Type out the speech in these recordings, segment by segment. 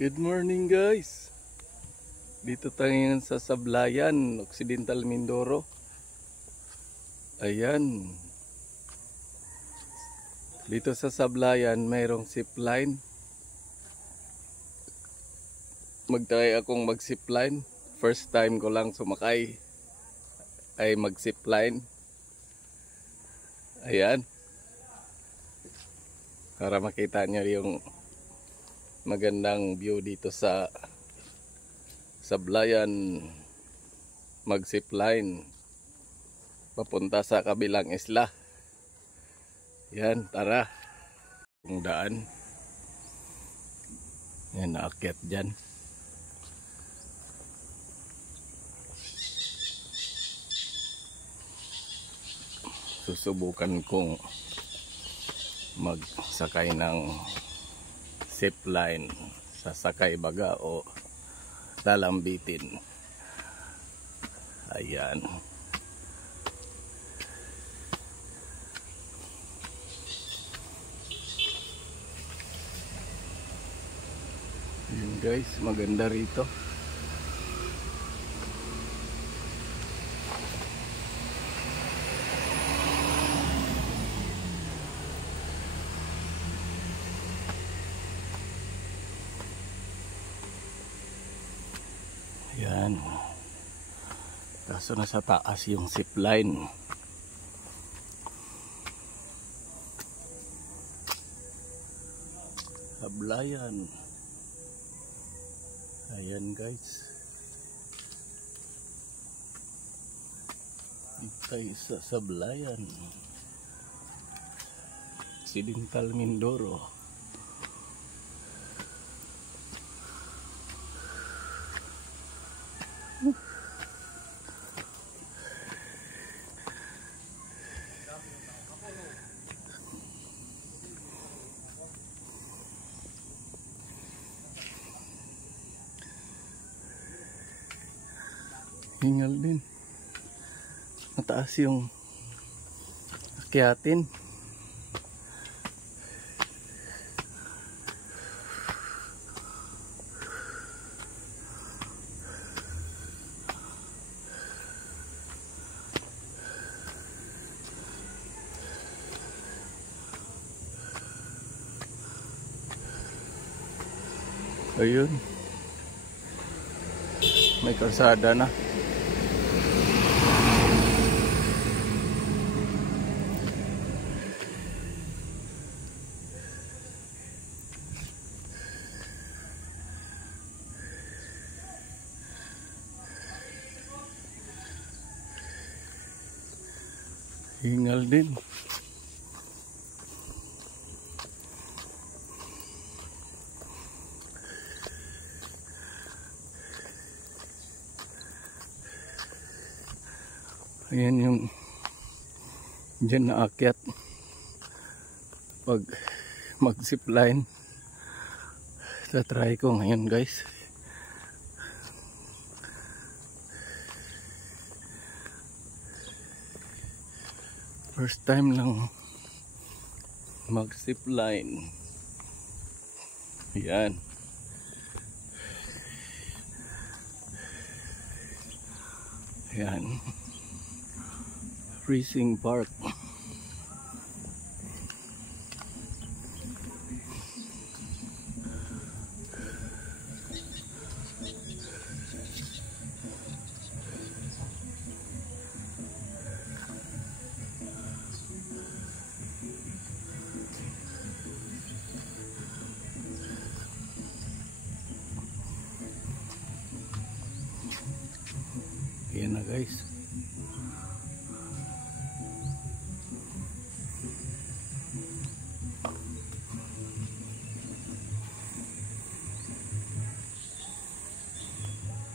Good morning guys. Dito tayo ngayon sa Sablayan, Occidental Mindoro. Ayan. Dito sa Sablayan mayroong zipline. Mag-try akong mag-zipline. First time ko lang sumakay ay mag-zipline. Ayan. Para makita nyo yung magandang view dito sa Sablayan, mag-zipline papunta sa kabilang isla. Yan, tara. Yung daan. Yan, naakyat dyan. Susubukan kong magsakay ng zipline, sasakay baga o lalambitin. Ayan. Ayan guys, maganda rito. Yan. Kaso nasa taas yung zipline. Sablayan. Ayan guys. Dito sa Sablayan, Occidental Mindoro. Hingal din. Mataas yung akyatin. Ayun. May kalsada na. Hingal din. Ayan yung dyan na akyat pag mag-zipline. Tatry ko ngayon guys. First time lang mag-zipline. Yan. Yan. Freezing Park. Yan na guys.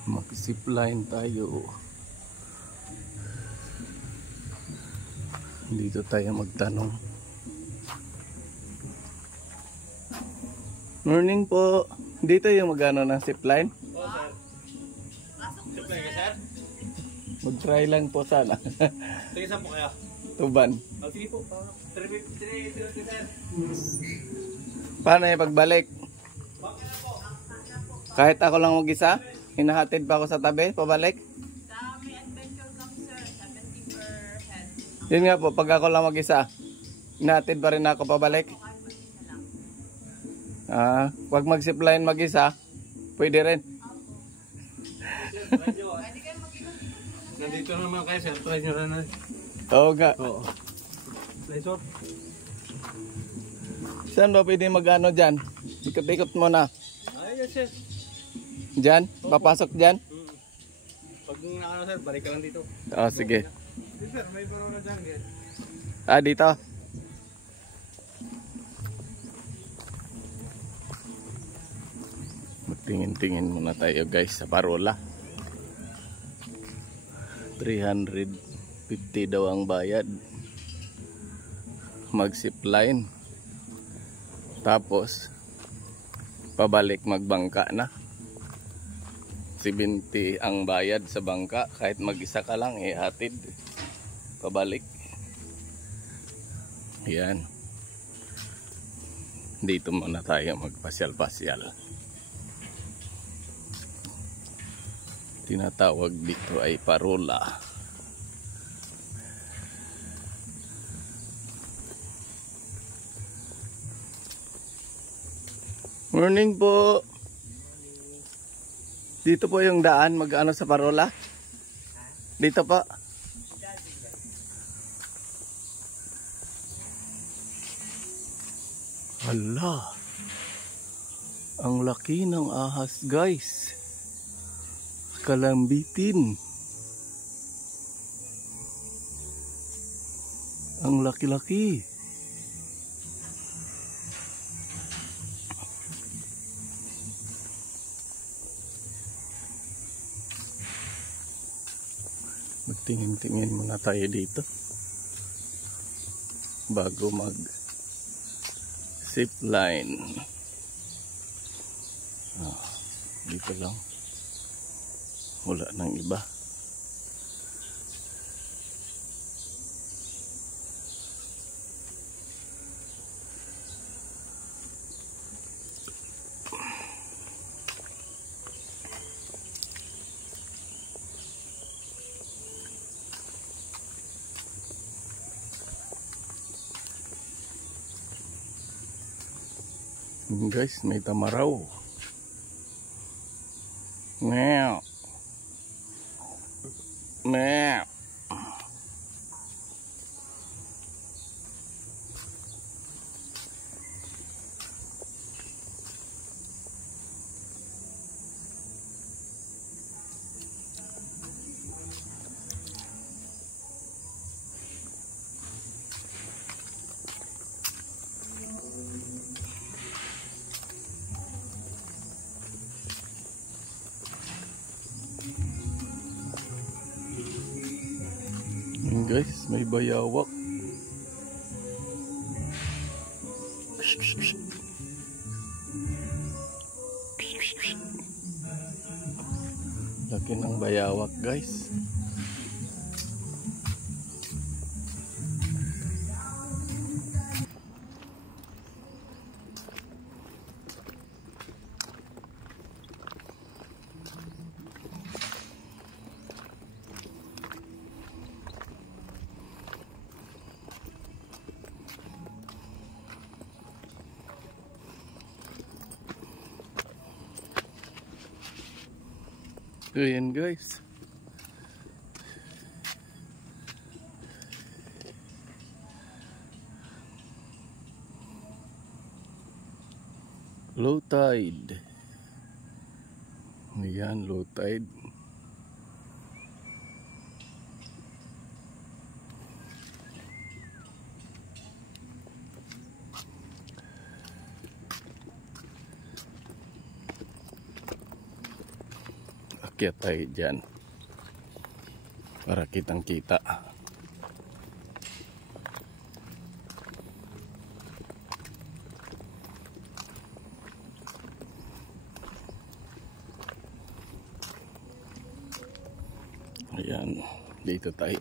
Mag-zipline tayo. Dito tayo magtanong. Morning po. Dito yung magano ng zipline? Oo, sir. Zipline ka, sir? Mag-try lang po sana. Sige, saan po kaya? Tuban. Sige po. 350, sir. Paano yung pagbalik? Bakit na po? Kahit ako lang mag-isa, hinahatid pa ako sa tabi, pabalik. Sa may adventure camp sir, 70 per head. Yun nga po, pag ako lang mag-isa, hinahatid pa rin ako pabalik. Kung ano mag-isa lang. Pag mag-zipline mag-isa, pwede rin. Pwede kayo mag-isa. Nandito naman kayo sir, try nyo na. Oo nga. Oo. Laser. Saan ba pwede mag-ano dyan? Ikot-ikot mo na. Yes sir. Dyan? Papasok dyan? Pag nakano sir, balik ka lang dito. Sige. Yes sir, may baro na dyan. Dito. Magtingin-tingin muna tayo guys sa parola. 350 daw ang bayad. Mag-zipline. Tapos pabalik magbangka na. 70 ang bayad sa bangka. Kahit mag-isa ka lang, ihatid. Pabalik. Yan. Dito muna tayo magpasyal-pasyal. Tinatawag dito ay parola. Morning po. Dito po yung daan mag-ano sa parola. Dito po. Hala. Ang laki ng ahas, guys. Kalambitin. Ang laki-laki. Magtingin-tingin muna tayo dito bago mag zipline. Dito lang, wala nang iba. Guys, may tamaraw. Meow. Meow. Guys, may bayawak. Laki ng bayawak, guys. So yan guys, low tide. Ayan, low tide. Akyat tayo dyan para kitang kita. Ayan, dito tayo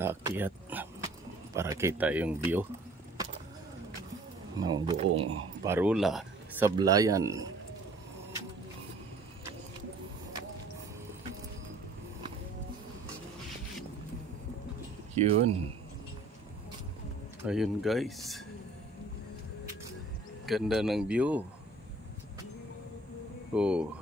akyat para kita yung view ng buong Parola, Sablayan. Yun. Ayun guys. Ganda ng view. Oh.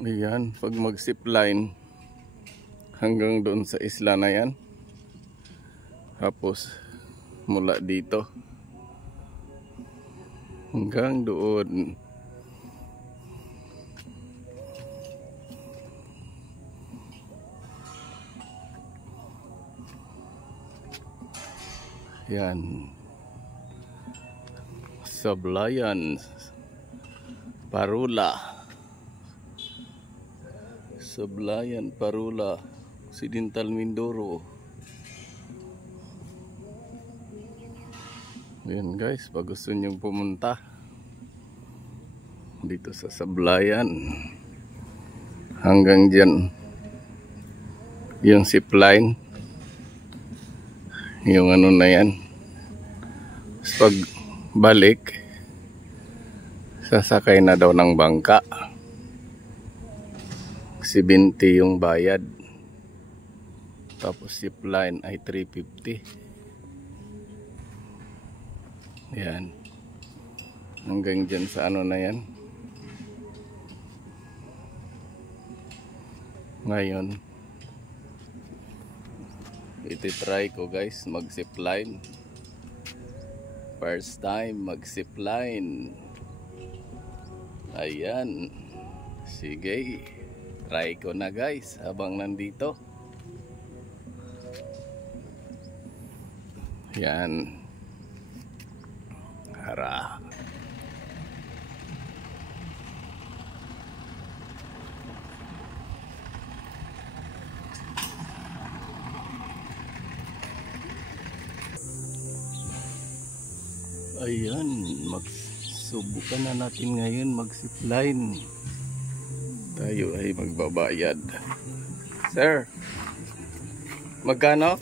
Ayan, pag mag-zipline hanggang doon sa isla na yan. Tapos mula dito hanggang doon. Yan. Sablayan, Parula. Sablayan, Parula, Occidental Mindoro. Ayan guys, pag gusto nyo pumunta dito sa Sablayan, hanggang dyan yung zipline, yung ano na yan. Pag balik, sasakay na daw ng bangka. 70 yung bayad. Tapos zipline ay 350. Yan. Hanggang dyan sa ano na yan. Ngayon, iti-try ko guys mag-zipline. First time mag-zipline. Ayan. Sige. Try ko na guys habang nandito. Yan. Hara. Ayan, magsubukan na natin ngayon mag-zipline. Tayo ay magbabayad. Sir, magkano?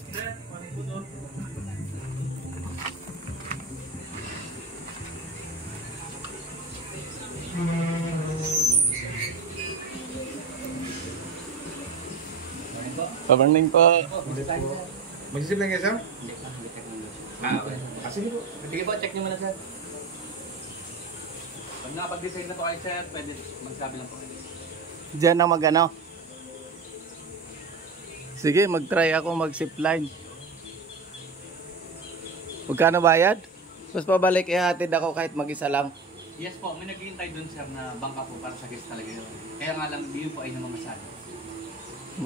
Morning po. Mag-isip lang kayo, sir? Okay. Sige po. Sige po, check nyo muna, sir. Pag nakapag-decide na po kayo, sir, pwede magsabi lang po kayo. Diyan na magano. Sige, mag-try ako mag-zipline. Magkano bayad? Tapos pabalik, ihatid ako kahit mag-isa lang. Yes po, may naghihintay dun, sir, na bangka po para sa guest talaga yun. Kaya nga lang, hindi yun po ay namamasado.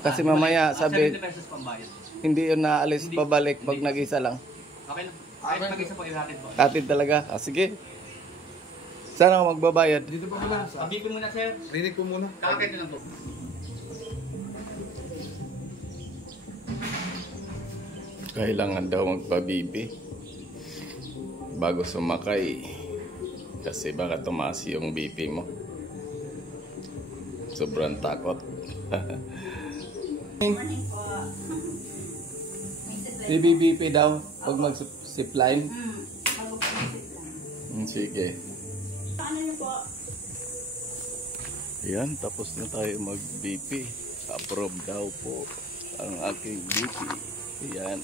Kasi mamaya sabi, 70 pesos pambayad. hindi yun naalis pabalik pag nag-isa lang. Okay lang. Kahit mag-isa po, ihatid po. Hatid talaga. Ah, sige. Saan ako magbabayad? Dito pa pala. Sabi ko muna, sir. Rinig ko muna. Kakakit ko lang po. Kailangan daw magpabibi bago sumakay. Kasi baka tumaas yung BP mo. Sobrang takot. Morning po. May BBP daw pag mag-zipline. bago po may zipline. Sige. Ano niyo po? Yan, tapos na tayo mag-BP. Approve daw po ang aking BP. Yan.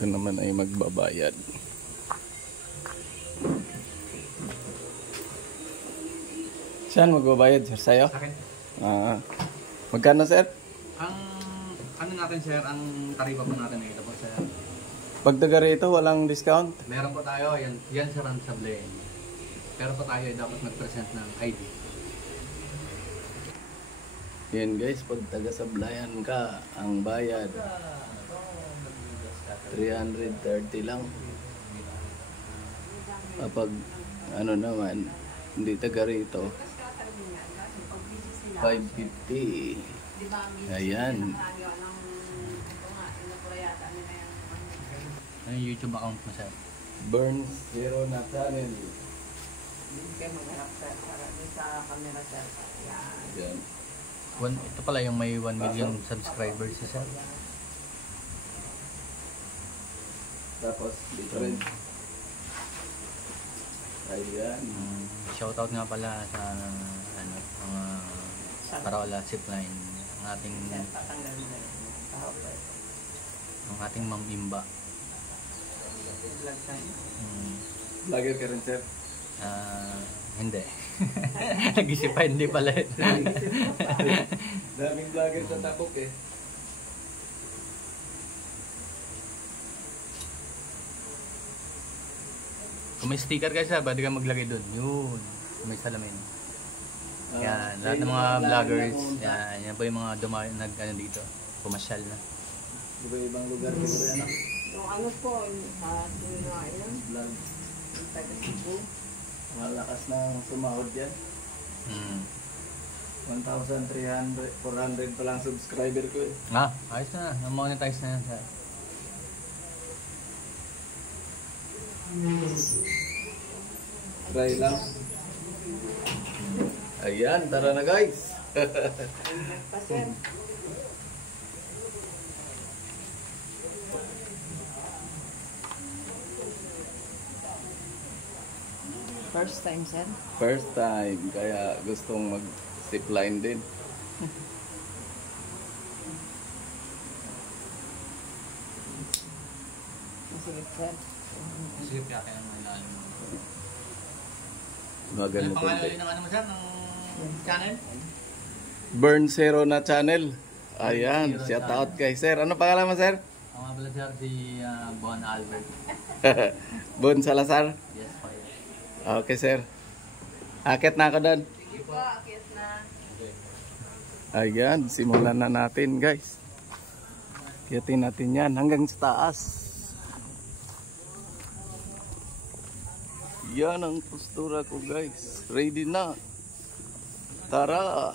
Ito naman ay magbabayad. Saan magbabayad, sir? Sa'yo? Akin. Ah. Magkano, sir? Ang ano natin, sir, ang tarifa po natin ay ito po, sir. Pag taga rito, walang discount? Meron po tayo, yan sir ang Sablayan. Pero po tayo ay dapat mag-present ng ID. Yan guys, pag taga Sablayan ka, ang bayad 330 lang. Kapag ano naman, hindi taga rito, 550. Ayan. Ano yung YouTube account mo, sir? Burns Zero na channel. Kaya maghanap sir para sa camera sir. Yan. Yan. Ito pala yung may 1 million subscribers, sir. Tapos dito rin. Ayan. Shoutout nga pala sa ano, mga Parola Zipline, ang ating Patanggal mo na yun. Kahapon. ang ating Ma'am Imba. Vlog tayo. Vlogger ka rin, sir? Hindi. Nag-isip pa, hindi pala. Daming vlogger sa Tapok eh. Kung may sticker guys, pwede ka maglagay doon. Yun. Kung may salamin. Yan, lahat ng mga vloggers. Yan, yan po yung mga nag-ano dito. Pumasyal na. Iba-ibang lugar dito yan. Yung ano po, sino na yun? Vlog. Yung taga Cebu. Malakas na sumahod yan. 1,300, 400 pa lang subscriber ko eh. Ayos na. Na-monetize na yan. Try lang. Ayan, tara na guys. Nagpa-sir. First time, sir? First time, kaya gustong mag-zipline din. Sige, sir. Sige, kaya kaya naman ilalim mo. Magan Ano mo pangalan konti. ulit ng ano mo sir? Ng channel? Burn Zero na channel. Ayan, shout out kay sir. Ano pangalan mo sir? Ang mga pala sir, si Bon Albert. Bon Salazar. Yes po. Okay sir. Akit na ako doon. Sige po, akit na. Ayan, simulan na natin guys. Kiyatin natin yan hanggang sa taas. Yan ang postura ko guys. Ready na. Tara.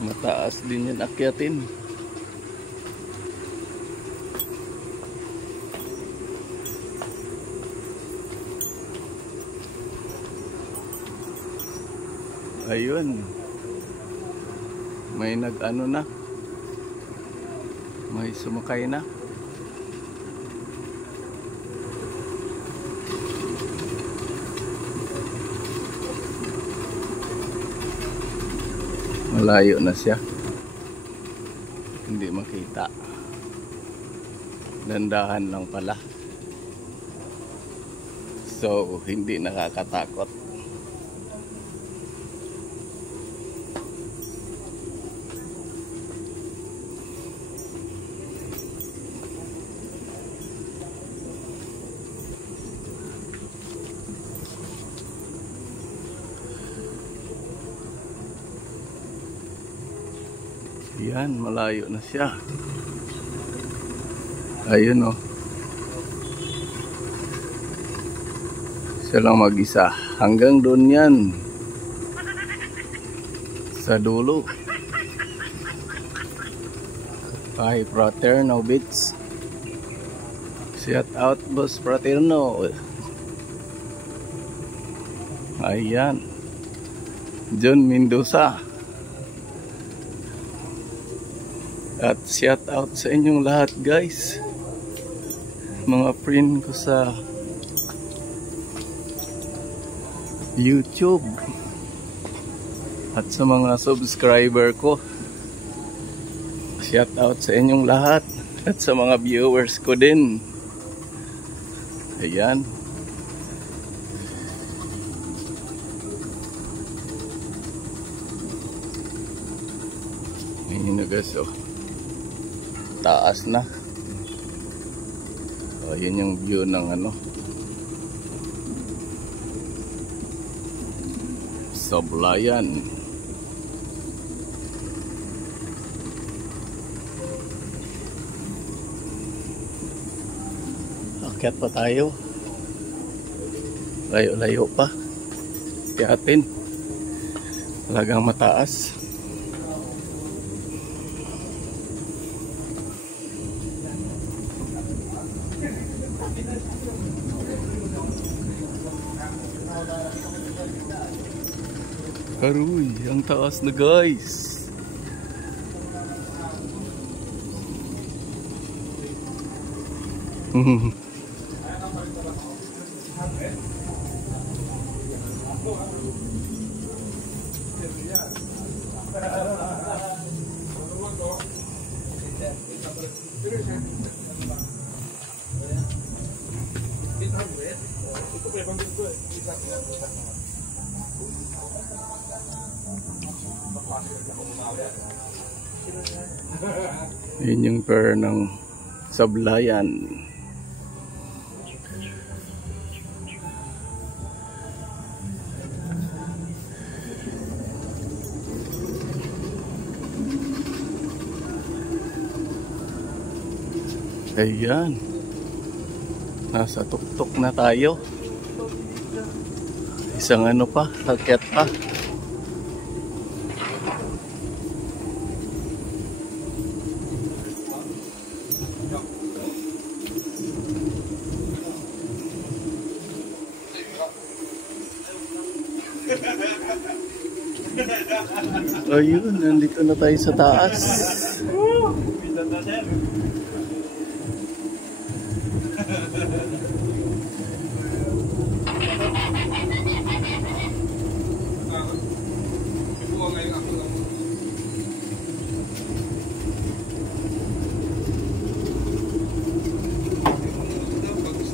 Mataas din yan akyatin. Ayun. May nag-ano na. May sumakay na. Malayo na siya. Hindi makita. Dandahan lang pala. So, hindi nakakatakot. Yan, malayo na siya. Ayun oh. Siya lang mag-isa. Hanggang doon yan. Sa dulo. Ay, Fraterno Beach. Shout out, Boss Fraterno. Ayan. John Mendoza. At shout out sa inyong lahat guys. Mga friend ko sa YouTube. At sa mga subscriber ko. Shout out sa inyong lahat. At sa mga viewers ko din. Ayan. Ayan na guys oh. Taas na. O, yun yung view ng ano. Sablayan. Akyat pa tayo. Layo-layo pa. Tiyatin. Talagang mataas. Aruy, ang taas na guys. Yun yung per ng sablayan. Ayan. Nasa tuktok na tayo. Isang ano pa, akyat pa. Ayun, nandito na tayo sa taas.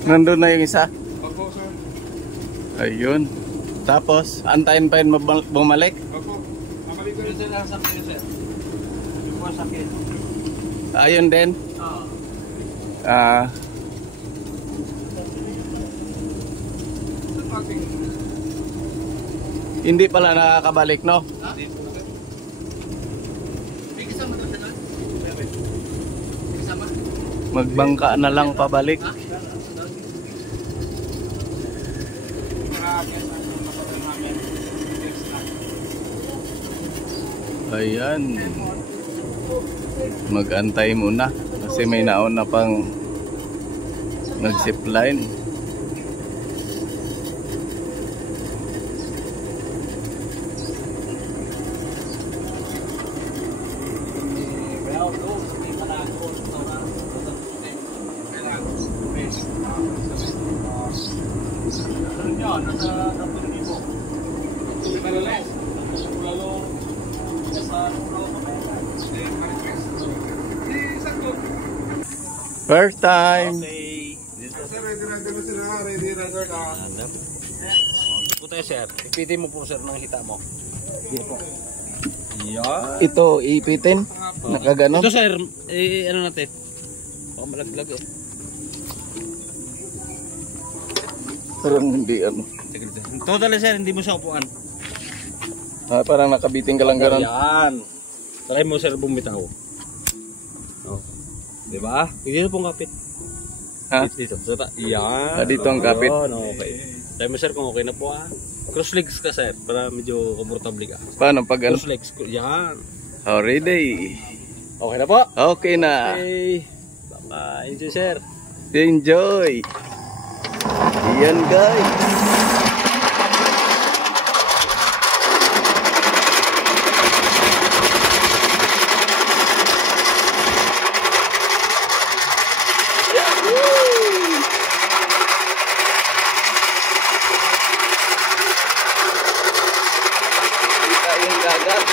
Nandun na yung isa. Opo, sir. Ayun. Tapos, antayin pa yun bumalik. Opo. Mamalik ko rin. Sir, lang sa kayo, sir. Yung po sa akin. Ayun din. Oo. Hindi pala nakakabalik, no? Ha? May kasama to siya doon? May kasama? Magbangka na lang pabalik. Ha? Ayan. Mag-antay muna kasi may nauna pang nag-zipline. First time. Sir, ready rider na sila. Ready rider na. Po tayo, sir. Ipitin mo po, sir, ng hita mo. Sige po. Yan. Ito ipitin. Nakaganon. Ito, sir, ano natin? Baka malaglag eh. Parang hindi ano. Totally, sir, hindi mo siya upuan. Parang nakabiting ka lang ganon. Yan. Try mo, sir, bumitaw. Oh. Diba? Dito pong kapit. Ha? Dito. Yan. Dito ang kapit. Okay. Try mo, sir, kung okay na po, Cross legs ka, sir, para medyo komportable ka. Paano pag ano? Cross legs. Yan. Ready. Okay na po? Okay na. Okay. Bye-bye. Enjoy, sir. Enjoy. Yan guys. Kita yung dagat.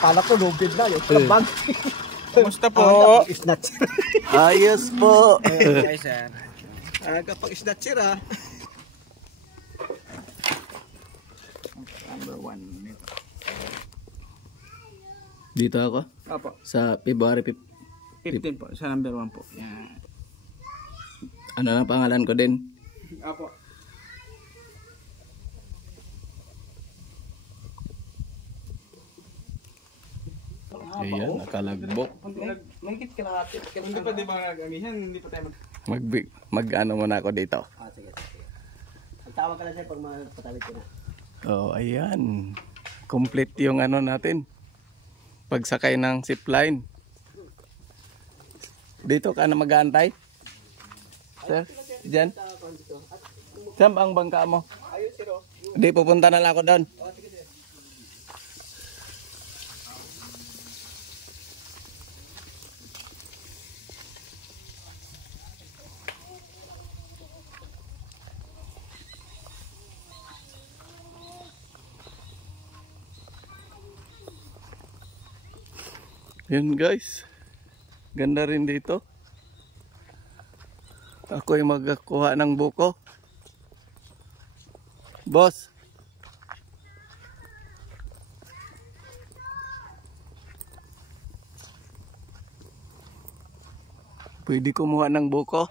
Pala ko, lubid na. Yung kalabag. Kumusta po? Snatcher. Ayos po. Okay, sir. Kapag snatcher ah. Number 1 nito. Dito ako? Apo. Sa February 15 po. Sa number 1 po. Yan. Ano lang pangalan ko din? Apo. Ayan, nakalagbok. Mahigit kalahati. Hindi pa di ba nag-amihan? Hindi pa tayo Mag-ano muna ako dito. Sige. Magtawag ka na sir pag magpatawid ko na. Oh, ayan. Complete yung ano natin. Pagsakay ng zipline. Dito ka na mag-aantay? Sir, dyan? Saan ba ang bangka mo? Ayun sir. Hindi, pupunta na lang ako doon. Yan guys, ganda rin dito. Ako ay magkuha ng buko. Boss, pwede kumuha ng buko?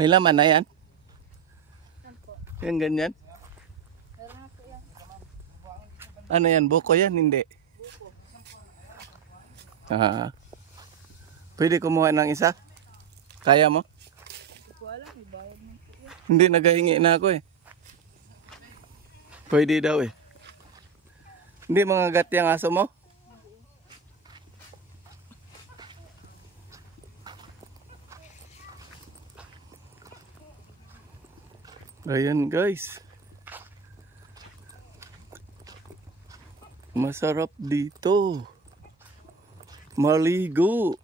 May laman na yan? Yan ganyan? Ano yan? Buko yan? Hindi. Pwede kumuha ng isa? Kaya mo? Hindi, naghahingi na ako eh. Pwede daw eh. Hindi mga gat yung aso mo? Ayan guys. Masarap dito. Maligo.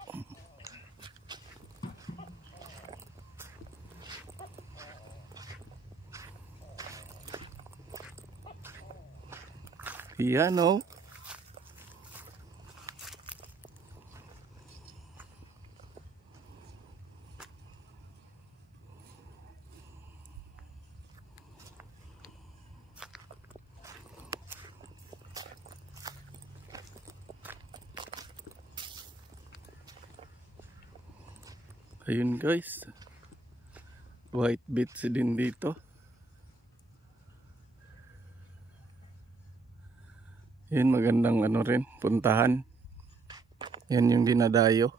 Yan o. Ayun guys, white beets din dito. Yan magandang ano rin, puntahan. Yan yung dinadayo.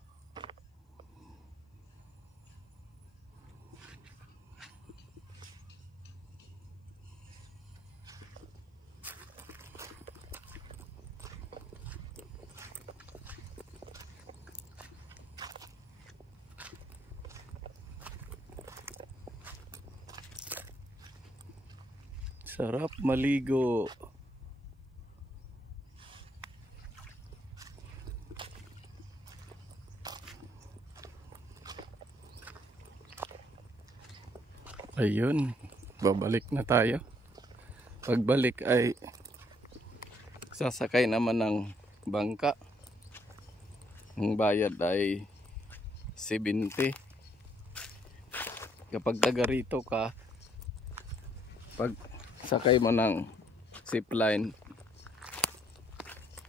Sarap maligo. Ayun, babalik na tayo. Pagbalik ay sasakay naman ng bangka. Ang bayad ay 70. Kapag taga rito ka, pag sakay mo ng zipline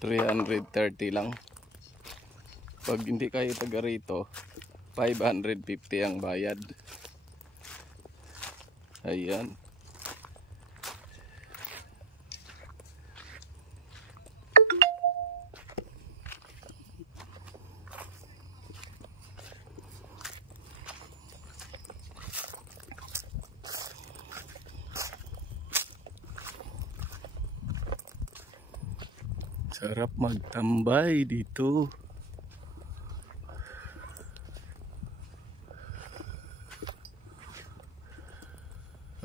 330 lang. Pag hindi kayo taga rito, 550 ang bayad. Ayan. Sarap magtambay dito.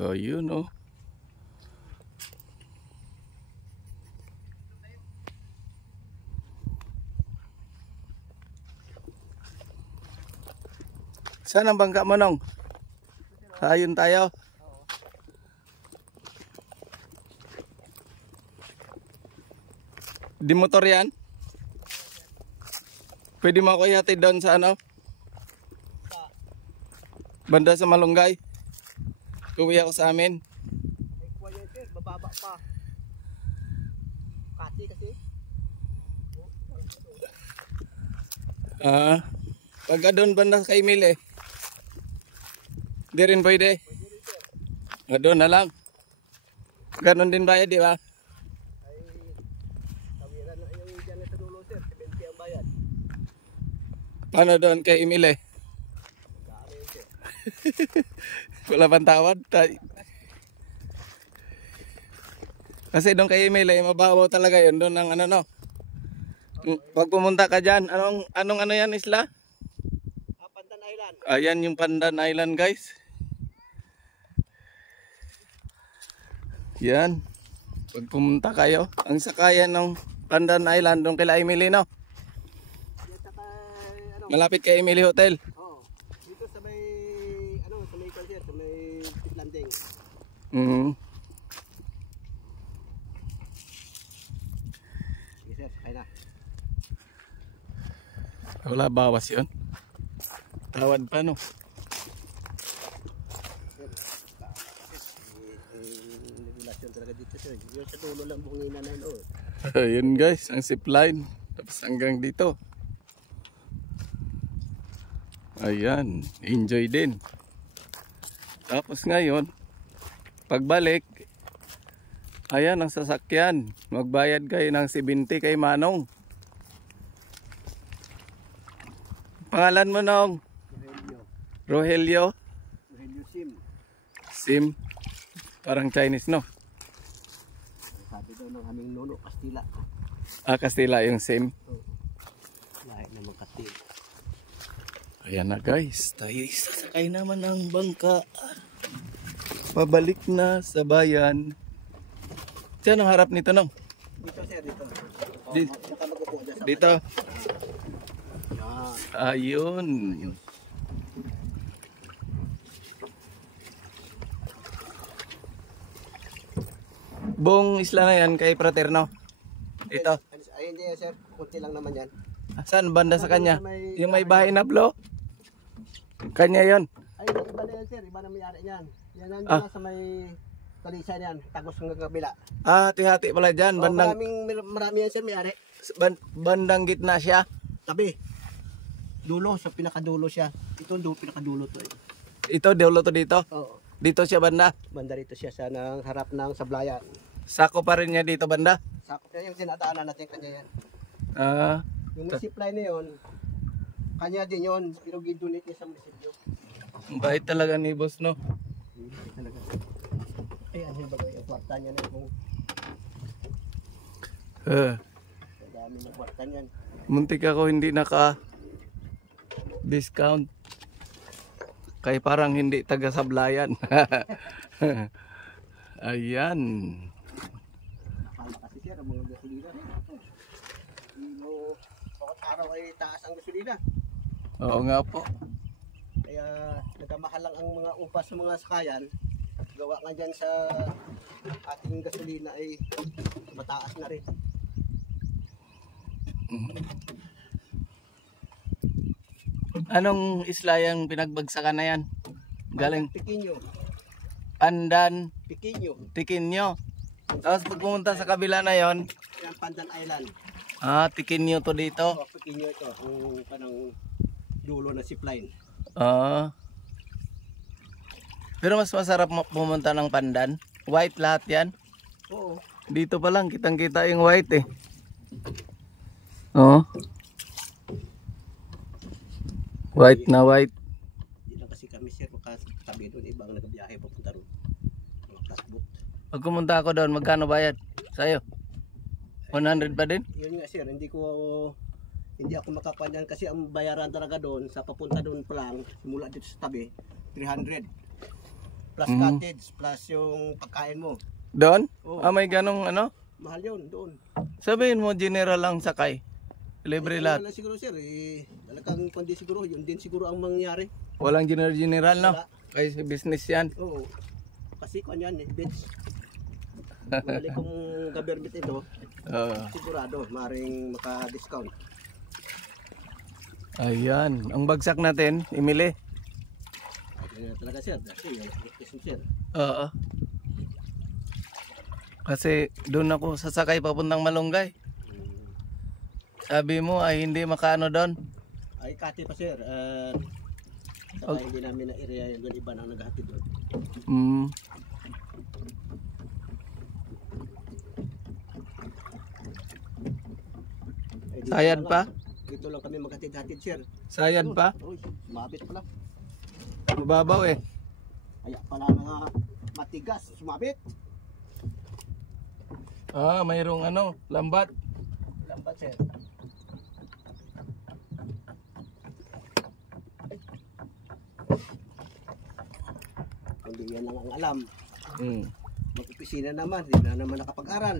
Oh, yun oh. Saan ang bangka mo nong? Ayun tayo. Di motor yan? Pwede mo ako ihatid doon sa ano? Banda sa Malunggay. Uwi ako sa amin. Ay, kuha yan sir, bababa pa. Kasi. Pagka doon banda kay Emil di rin pwede. Doon na lang. Ganon din bayad, di ba? Ay, tawiran na yung dyan sa dulo sir, 70 ang bayad. Paano doon kay Emil Gaano yun sir. Wala pang tawad. Kasi doon kay Emil mababaw talaga yun. Doon ang ano no. Pag pumunta ka dyan, anong ano yan isla? Pandan Island. Ayan yung Pandan Island guys. Yan. Pag pumunta kayo, ang sakayan ng Pandan Island doon kay Emily no. Yan saka, Malapit kay Emily Hotel. oh, dito sa may, sa may concert, sa may pit landing. Sige sir, kaya na. Wala bawas yun. Tawad pa no. Regulasyon talaga dito sir. Yung sa dulo lang bungina na yun. Yun guys, ang zipline. Tapos hanggang dito. Ayan, enjoy din. Tapos ngayon, pagbalik, ayan ang sasakyan. Magbayad kayo ng 70 kay Manong. Pangalan mo Nong? Rogelio. Rogelio Sim. Sim. Parang Chinese no? Sabi daw ng aming nono, Kastila. Kastila yung Sim. Lahat naman Kastila. Ayan na guys, tayo sasakay naman ng bangka. Pabalik na sa bayan. Saan ang harap nito Nong? Dito sir, dito. Dito. Ayun. Buong isla na yan kay Fraterno. Ito. Ayun din sir, kunti lang naman yan. Saan banda sa kanya? Yung may bahay na blo? Kanya yon. Ay, iba na yan sir, iba na may-ari niyan. Yan nandun sa may Talisay yan, tagos ng kabila. Hati-hati pala dyan. Bandang, marami yan sir, may-ari. bandang gitna siya. Tabi. Dulo, sa pinakadulo siya. Ito pinakadulo to. Ito, dulo to dito. Oo. Dito siya banda. Banda rito siya sa nang harap ng sablayan. Sako pa rin niya dito banda. Sakop niya yung tinataanan natin kanya yan. Yung municipal na yun, kanya din yun, pero gidunit niya sa munisipyo. Ang bait talaga ni boss no. Talaga. Ay, ano yung bagay, ang kwarta niya na yung dami ng kwarta niyan. Muntik ako hindi naka discount. Kay parang hindi taga Sablayan. Ayan. Nakala kasi siya, ang mga gasolina rin. Bawat araw ay taas ang gasolina. Oo nga po. Kaya nagkamahal lang ang mga upas sa mga sakayan. Gawa nga dyan sa ating gasolina ay mataas na rin. Anong isla yung pinagbagsakan na yan? Galing Piquinho. Pandan, Piquinho. Tiquinho. Tapos pag pumunta sa kabila na yon, Yan Pandan Island. Tiquinho to dito. Oh, Piquinho ito. Ang kanang dulo na zipline. Pero mas masarap pumunta ng Pandan. White lahat yan. Oo. Dito pa lang kitang kita yung white eh. Oo. White na white. Hindi lang kasi kami sir makatabi doon. Ibang nagbiyahe papunta doon. Mga flatboat. Pag pumunta ako doon, magkano bayad sa'yo? 100 pa din? Yun nga sir, hindi ako makapanyan kasi ang bayaran talaga doon sa papunta doon pa lang simula dito sa tabi 300 plus cottage plus yung pagkain mo. Doon? Oo. May ganong ano? Mahal yun doon. Sabihin mo general lang sakay. Libre lahat. Wala siguro sir, talagang kundi siguro yun din siguro ang mangyari. Walang general no? Wala. Kasi business yan. Oo. Kasi kung yan, beach. Mali kung government ito, Oo. sigurado, maaaring maka-discount. Ayan. Ang bagsak natin, imili. Ay, talaga sir, kasi yung sir. Oo. Kasi doon ako sasakay papuntang Malunggay. Sabi mo ay hindi makaano doon. Ay, kati pa sir. Saka hindi namin na-area yung iba nang naghahatid doon. Mm. Ay, dito Sayad lang pa? Dito lang kami maghatid-hatid sir. Sayad pa? Uy, sumabit pala. Mababaw eh. Kaya pala mga matigas, sumabit. Ah, mayroong ano, lambat. Lambat sir. Hindi yan lang ang alam. Mm. Mag-opisina naman, hindi na naman nakapag-aral.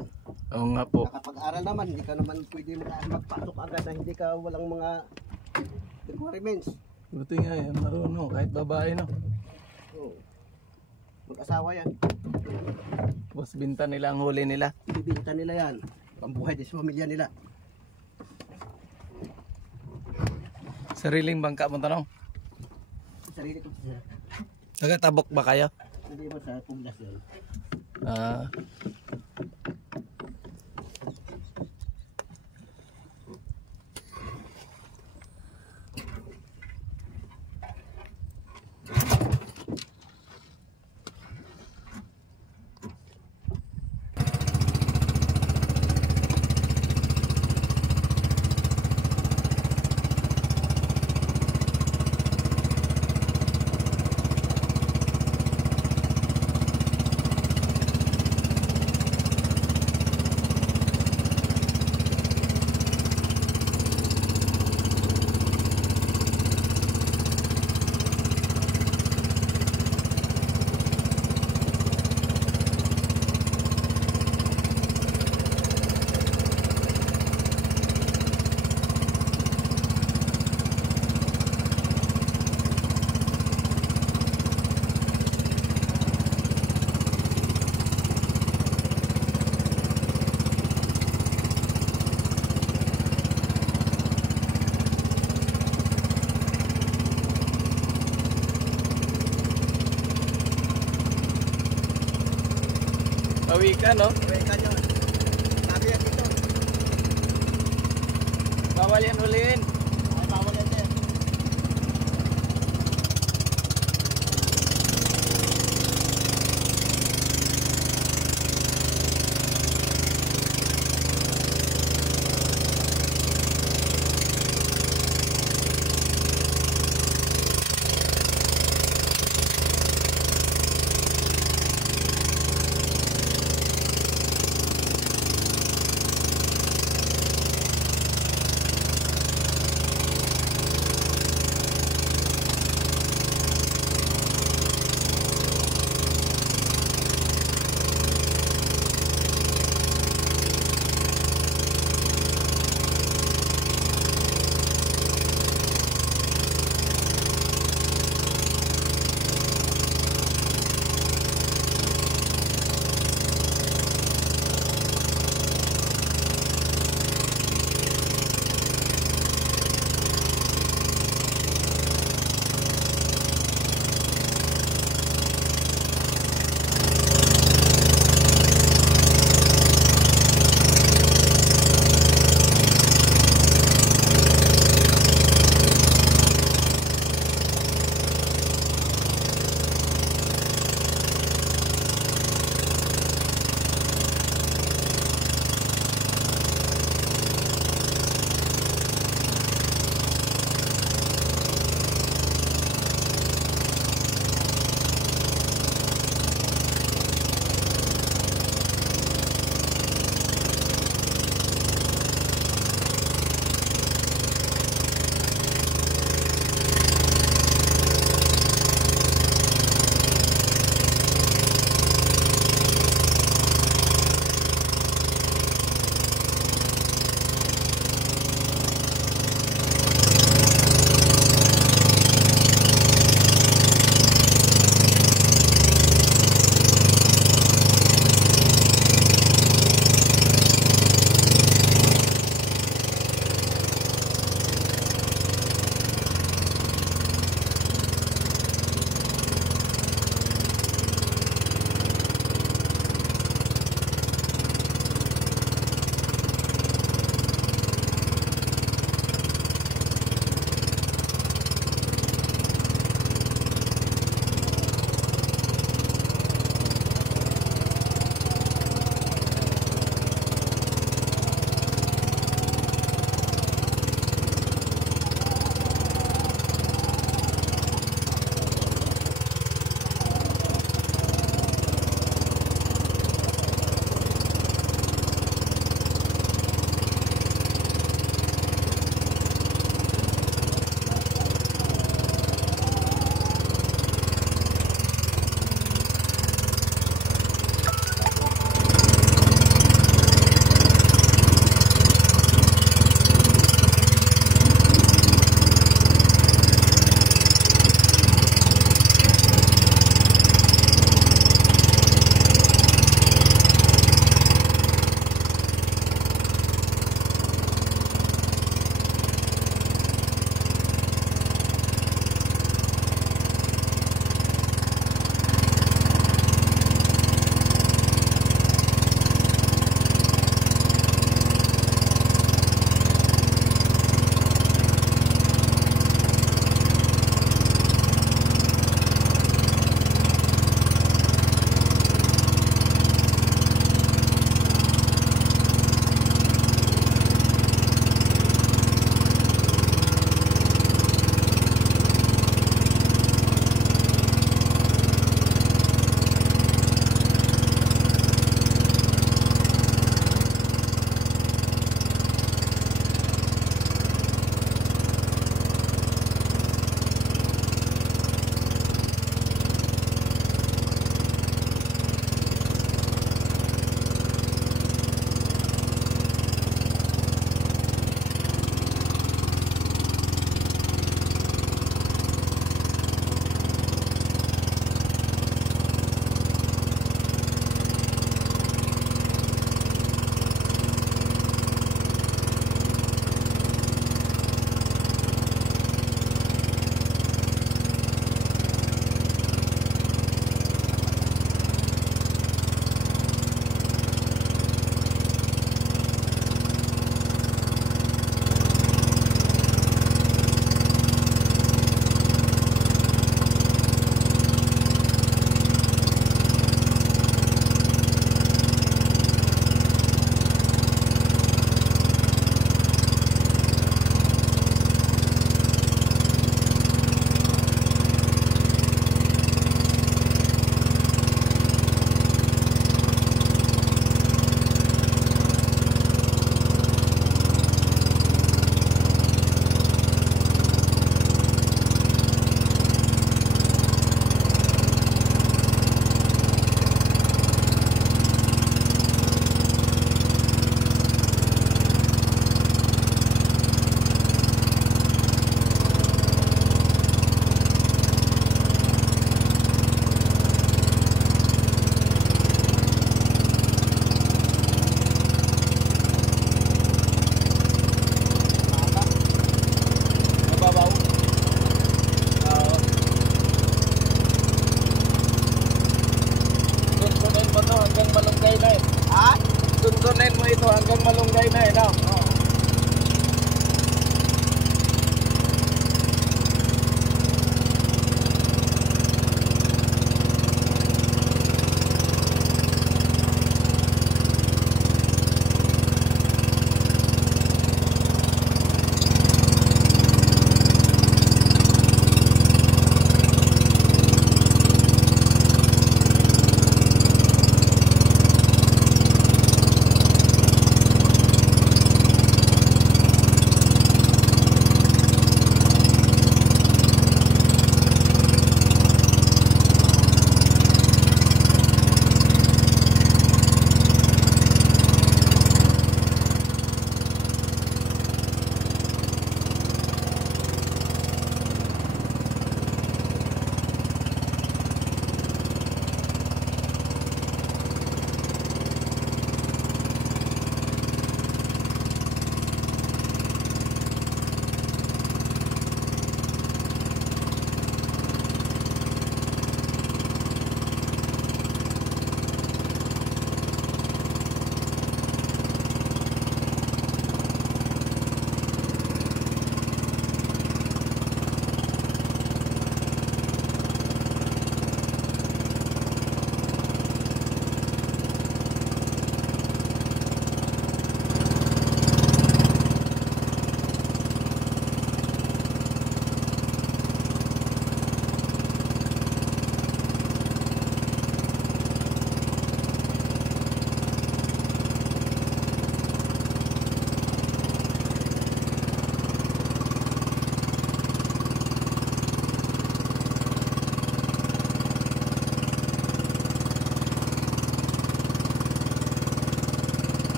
Oo nga po. Nakapag-aral naman, hindi ka naman pwede magpasok agad na hindi ka walang mga requirements. Buti nga yan, marunong, kahit babae no. Oo. Mag-asawa yan. Tapos binta nila ang huli nila. Ibibinta nila yan. Pambuhay din sa pamilya nila. Sariling bangka mo tanong. Sarili ko sir. Nagatabok ba kayo? Hindi mo sa puglas yan. Ah. Bawi ka no? Pwede ka nyo. Sabi yan dito. Bawal yan huliin. Ay, bawal yan sir.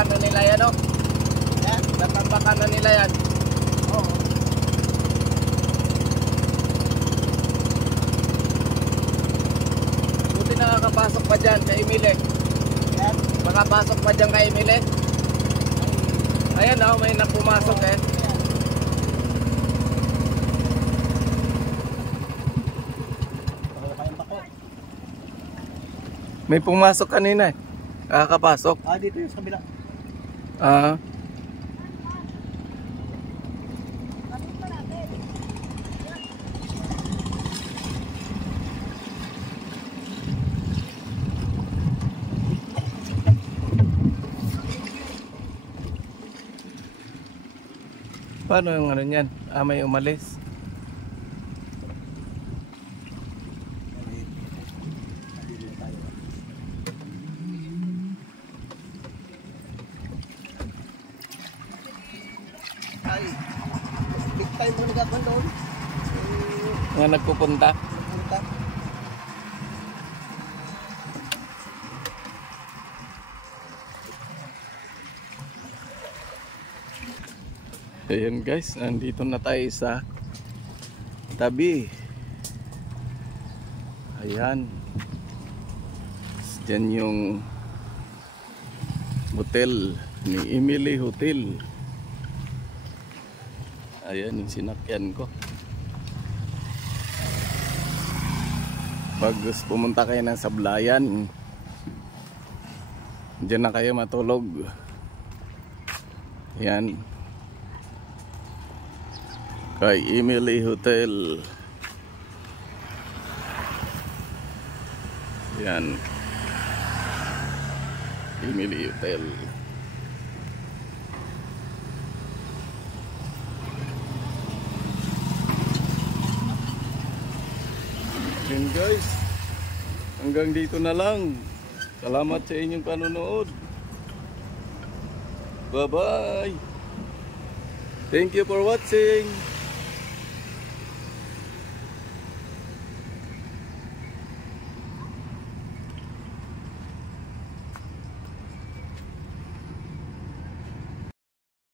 Natambakan na nila yan, oh. Yan. Natambakan na nila yan. Oo. Buti nakakapasok pa dyan kay Emile. Yan. Makapasok pa dyan kay Emile. Ayan, oh, may napumasok eh. Wala kayong bako. May pumasok kanina eh. Nakakapasok. Dito yung sa kabila. Ah. Paano yung ano niyan? May umalis. Ay, big time po nagkakon doon. Nga nagpupunta. Punta. Ayan guys, nandito na tayo sa tabi. Ayan. Diyan yung hotel ni Emily Hotel. Ayan yung sinakyan ko. Pag pumunta kayo ng Sablayan, diyan na kayo matulog. Ayan. Kay Emily Hotel. Yan. Emily Hotel. Yan guys. Hanggang dito na lang. Salamat sa inyong panonood. Bye bye. Thank you for watching.